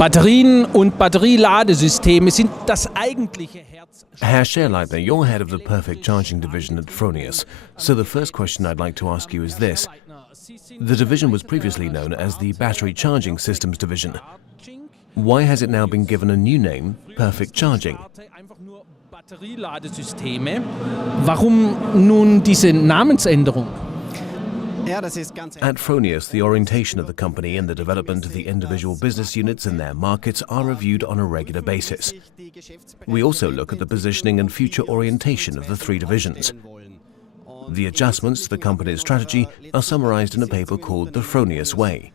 Batterien und Batterieladesysteme sind das eigentliche Herz. Herr Scherleitner, you're head of the Perfect Charging Division at Fronius. So the first question I'd like to ask you is this. The division was previously known as the Battery Charging Systems Division. Why has it now been given a new name, Perfect Charging? Batterieladesysteme. Warum nun diese Namensänderung? At Fronius, the orientation of the company and the development of the individual business units and their markets are reviewed on a regular basis. We also look at the positioning and future orientation of the three divisions. The adjustments to the company's strategy are summarized in a paper called The Fronius Way.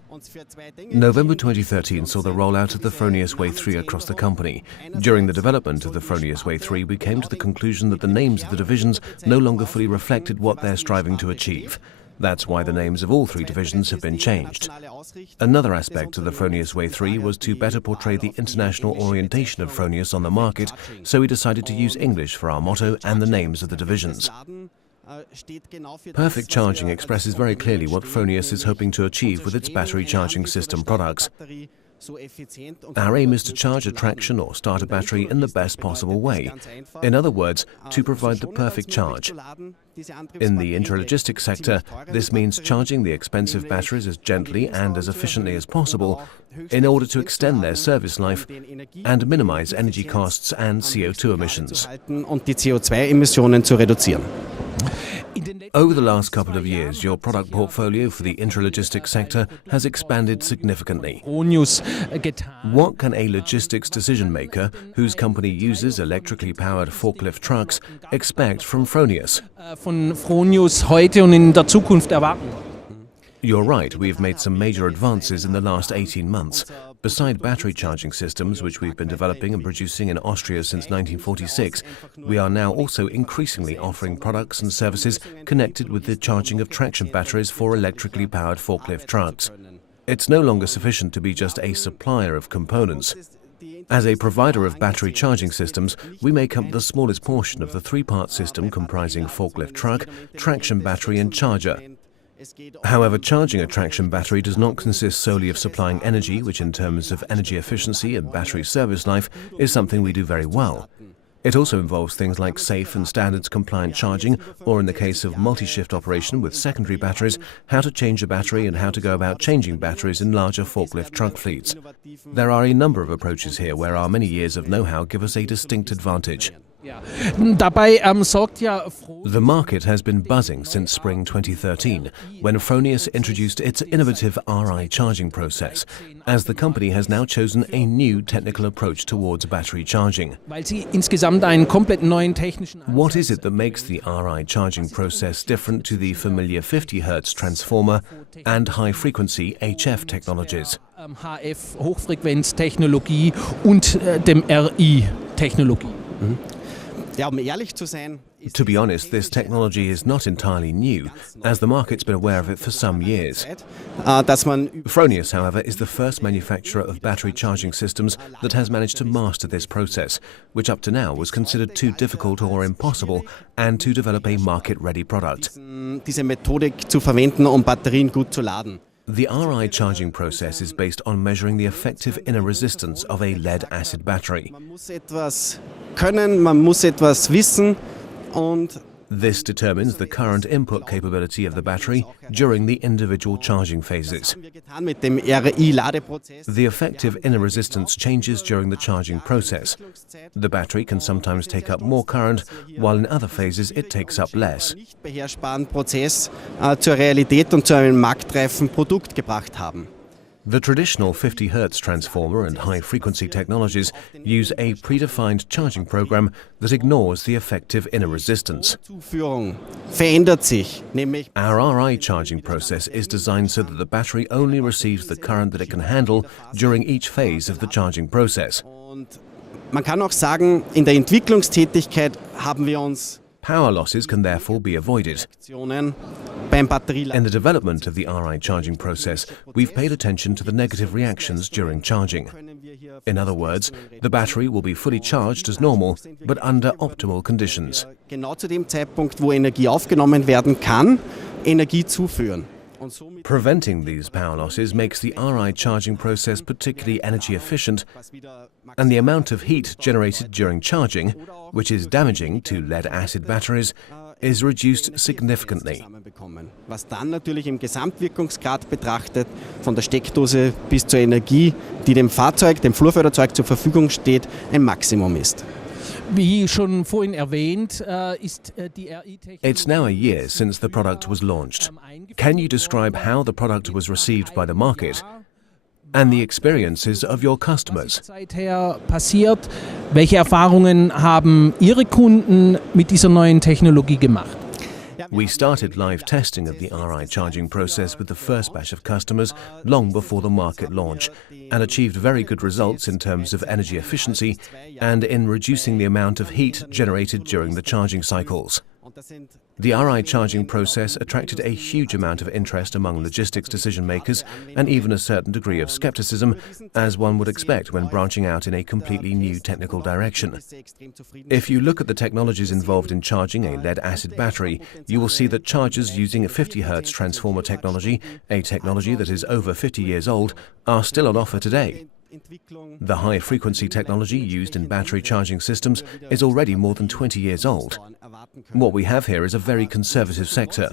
November 2013 saw the rollout of the Fronius Way 3 across the company. During the development of the Fronius Way 3, we came to the conclusion that the names of the divisions no longer fully reflected what they're striving to achieve. That's why the names of all three divisions have been changed. Another aspect of the Fronius Way 3 was to better portray the international orientation of Fronius on the market, so we decided to use English for our motto and the names of the divisions. Perfect Charging expresses very clearly what Fronius is hoping to achieve with its battery charging system products. Our aim is to charge a traction or starter battery in the best possible way. In other words, to provide the perfect charge. In the intralogistics sector, this means charging the expensive batteries as gently and as efficiently as possible in order to extend their service life and minimize energy costs and CO2 emissions. Over the last couple of years, your product portfolio for the intralogistics sector has expanded significantly. What can a logistics decision maker whose company uses electrically powered forklift trucks expect from Fronius? Von Fronius heute und in der Zukunft erwarten. You're right, we've made some major advances in the last 18 months. Beside battery charging systems, which we've been developing and producing in Austria since 1946, we are now also increasingly offering products and services connected with the charging of traction batteries for electrically powered forklift trucks. It's no longer sufficient to be just a supplier of components. As a provider of battery charging systems, we make up the smallest portion of the three-part system comprising forklift truck, traction battery and charger. However, charging a traction battery does not consist solely of supplying energy, which in terms of energy efficiency and battery service life is something we do very well. It also involves things like safe and standards compliant charging, or in the case of multi-shift operation with secondary batteries, how to change a battery and how to go about changing batteries in larger forklift truck fleets. There are a number of approaches here where our many years of know-how give us a distinct advantage. The market has been buzzing since spring 2013, when Fronius introduced its innovative RI charging process, as the company has now chosen a new technical approach towards battery charging. What is it that makes the RI charging process different to the familiar 50 Hz transformer and high-frequency HF technologies? HF Hochfrequenztechnologie und dem RI-Technologie. To be honest, this technology is not entirely new, as the market's been aware of it for some years. Fronius, however, is the first manufacturer of battery charging systems that has managed to master this process, which up to now was considered too difficult or impossible, and to develop a market-ready product. The RI charging process is based on measuring the effective inner resistance of a lead-acid battery. This determines the current input capability of the battery during the individual charging phases. The effective inner resistance changes during the charging process. The battery can sometimes take up more current, while in other phases it takes up less. The traditional 50 Hz transformer and high-frequency technologies use a predefined charging program that ignores the effective inner resistance. Our RI charging process is designed so that the battery only receives the current that it can handle during each phase of the charging process. Power losses can therefore be avoided. In the development of the RI charging process, we've paid attention to the negative reactions during charging. In other words, the battery will be fully charged as normal, but under optimal conditions. Preventing these power losses makes the RI charging process particularly energy efficient, and the amount of heat generated during charging, which is damaging to lead-acid batteries, is reduced significantly. Was dann natürlich im Gesamtwirkungsgrad betrachtet, von der Steckdose bis zur Energie, die dem Fahrzeug, dem Flurförderzeug zur Verfügung steht, ein Maximum ist. Wie schon vorhin erwähnt, ist die RI-Technologie. It's now a year since the product was launched. Can you describe how the product was received by the market and the experiences of your customers? Seither passiert? Welche Erfahrungen haben Ihre Kunden mit dieser neuen Technologie gemacht? We started live testing of the RI charging process with the first batch of customers long before the market launch and achieved very good results in terms of energy efficiency and in reducing the amount of heat generated during the charging cycles. The RI charging process attracted a huge amount of interest among logistics decision makers and even a certain degree of skepticism, as one would expect when branching out in a completely new technical direction. If you look at the technologies involved in charging a lead-acid battery, you will see that chargers using a 50 Hz transformer technology, a technology that is over 50 years old, are still on offer today. The high-frequency technology used in battery charging systems is already more than 20 years old. What we have here is a very conservative sector.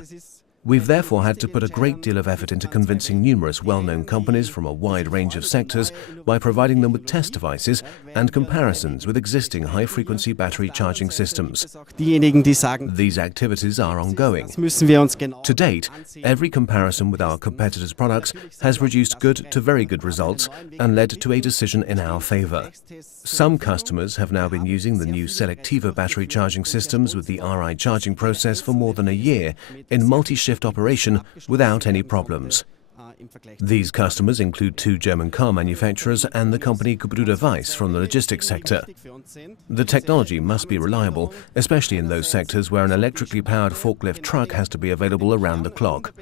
We've therefore had to put a great deal of effort into convincing numerous well-known companies from a wide range of sectors by providing them with test devices and comparisons with existing high-frequency battery charging systems. These activities are ongoing. To date, every comparison with our competitors' products has produced good to very good results and led to a decision in our favor. Some customers have now been using the new Selectiva battery charging systems with the RI charging process for more than a year in multi-shift operation without any problems. These customers include two German car manufacturers and the company Gebrüder Weiss from the logistics sector. The technology must be reliable, especially in those sectors where an electrically powered forklift truck has to be available around the clock.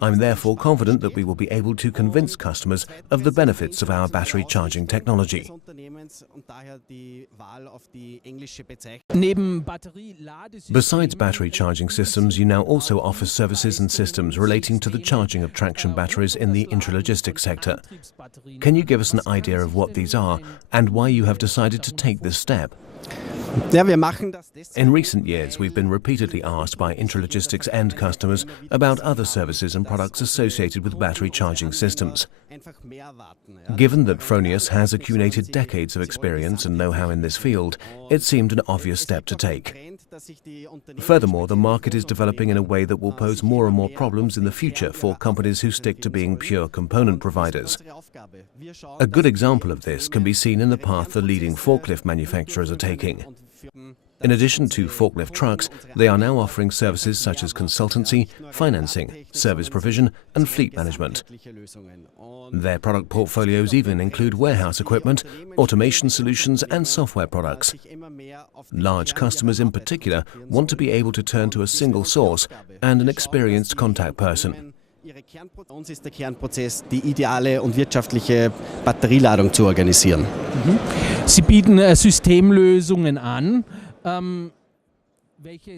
I'm therefore confident that we will be able to convince customers of the benefits of our battery charging technology. Besides battery charging systems, you now also offer services and systems relating to the charging of traction batteries in the intralogistics sector. Can you give us an idea of what these are and why you have decided to take this step? In recent years, we've been repeatedly asked by intralogistics end customers about other services and products associated with battery charging systems. Given that Fronius has accumulated decades of experience and know-how in this field, it seemed an obvious step to take. Furthermore, the market is developing in a way that will pose more and more problems in the future for companies who stick to being pure component providers. A good example of this can be seen in the path the leading forklift manufacturers are taking. In addition to forklift trucks, they are now offering services such as consultancy, financing, service provision, and fleet management. Their product portfolios even include warehouse equipment, automation solutions, and software products. Large customers in particular want to be able to turn to a single source and an experienced contact person. Uns ist der Kernprozess, die ideale und wirtschaftliche Batterieladung zu organisieren. Sie bieten Systemlösungen an.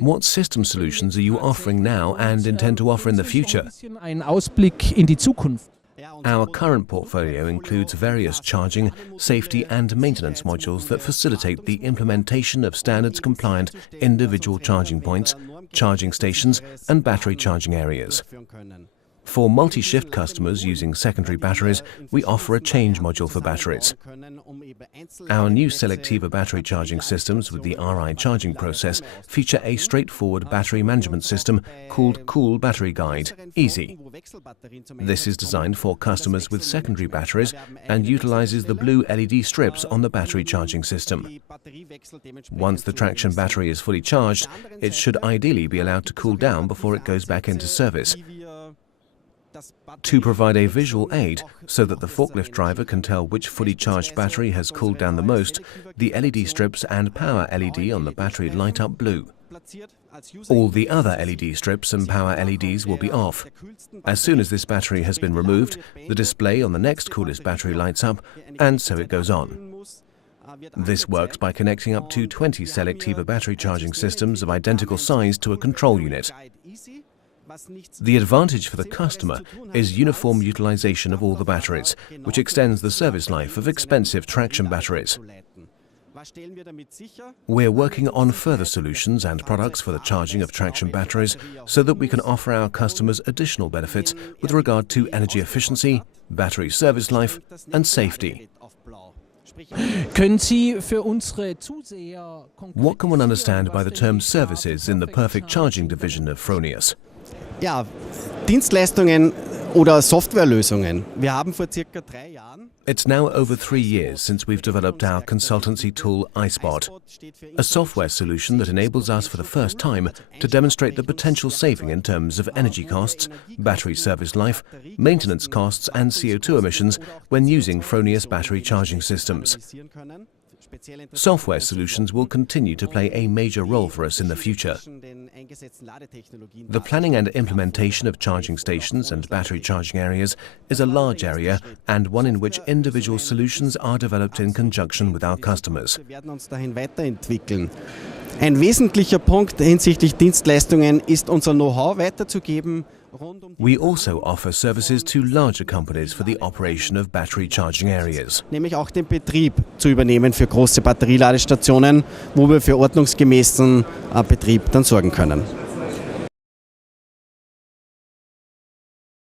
What system solutions are you offering now and intend to offer in the future? Ein Ausblick in die Zukunft. Our current portfolio includes various charging, safety and maintenance modules that facilitate the implementation of standards-compliant individual charging points, charging stations and battery charging areas. For multi-shift customers using secondary batteries, we offer a change module for batteries. Our new Selectiva battery charging systems with the RI charging process feature a straightforward battery management system called Cool Battery Guide, EASY. This is designed for customers with secondary batteries and utilizes the blue LED strips on the battery charging system. Once the traction battery is fully charged, it should ideally be allowed to cool down before it goes back into service. To provide a visual aid so that the forklift driver can tell which fully charged battery has cooled down the most, the LED strips and power LED on the battery light up blue. All the other LED strips and power LEDs will be off. As soon as this battery has been removed, the display on the next coolest battery lights up, and so it goes on. This works by connecting up to 20 Selectiva battery charging systems of identical size to a control unit. The advantage for the customer is uniform utilization of all the batteries, which extends the service life of expensive traction batteries. We're working on further solutions and products for the charging of traction batteries so that we can offer our customers additional benefits with regard to energy efficiency, battery service life and safety. Können Sie für unsere Zuseher What can one understand by the term services in the perfect charging division of Fronius? Ja, Dienstleistungen oder Softwarelösungen. Wir haben vor circa 3 Jahren It's now over 3 years since we've developed our consultancy tool iSpot, a software solution that enables us for the first time to demonstrate the potential saving in terms of energy costs, battery service life, maintenance costs and CO2 emissions when using Fronius battery charging systems. Software solutions will continue to play a major role for us in the future. The planning and implementation of charging stations and battery charging areas is a large area and one in which individual solutions are developed in conjunction with our customers. Wir werden uns dahin weiterentwickeln. Ein wesentlicher Punkt hinsichtlich Dienstleistungen ist, unser Know-how weiterzugeben. We also offer services to larger companies for the operation of battery charging areas. Nämlich auch den Betrieb zu übernehmen für große Batterieladestationen, wo wir für ordnungsgemäßen Betrieb dann sorgen können.